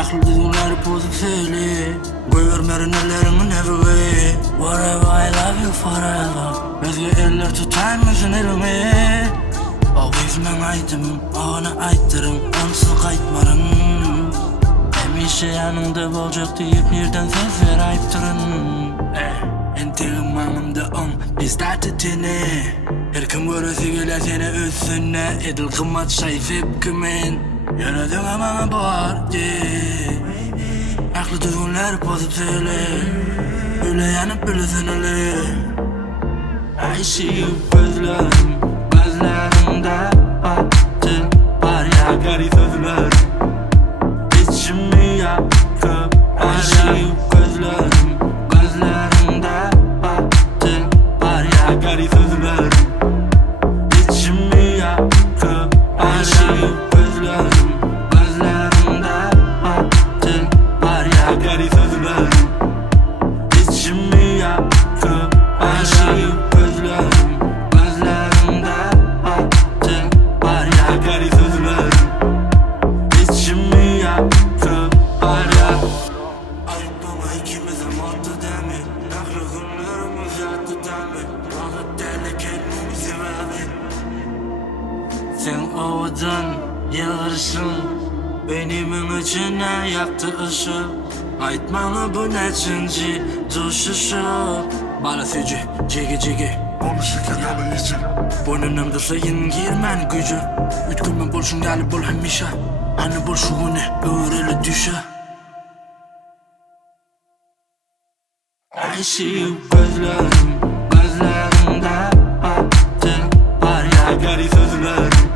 Aklı düzgünleri bozup söyle. Görmerin ellerimin evi. Whatever I love you forever. Özge eller tutar mısın elimi? O kızmen aydım, ona aytırım, onsuz kaytmarın. Hemişe yanımda bolacak deyip nereden söz ver ayıptırın. Entegim anımda biz tatitini. Her kim görüsü gele seni üstüne. Edil kımmat şayfip kimin. Yönedin ama bağır diye. Aklı düzgünler bozup söyle. Öyle yanıp öyle sınırlı. I see you gözlerim, gözlerimde baktın var ya garip sözler. İçimi yakıp I see you gözlerim, gözlerimde baktın var ya garip sözler. İçimi yakıp I see you gözlerim, gözlerimde baktın var ya garip sözler. İçimi yakıp I see you gözlerim, gözlerimde baktın var ya garip sözler. İçimi yakıp var ya. Ayıplama ikimizin mutlu demi. Aklı günlerimiz yattı demi. Vakit derle kendimi severim. Sen ovadan yılgırsın. Benimin içine yaktı ışık. Aytmalı bu neçinci coşuşup. Bana söyleyecek cigi Konuşurken yalı için Boynunumda sayın girmen gücü. Ütkümün bolşun gelip bol hemişe. Hani bol şuğunu öğreli düşe. I see you gözlerim, gözlerimde baktın var ya garip sözler.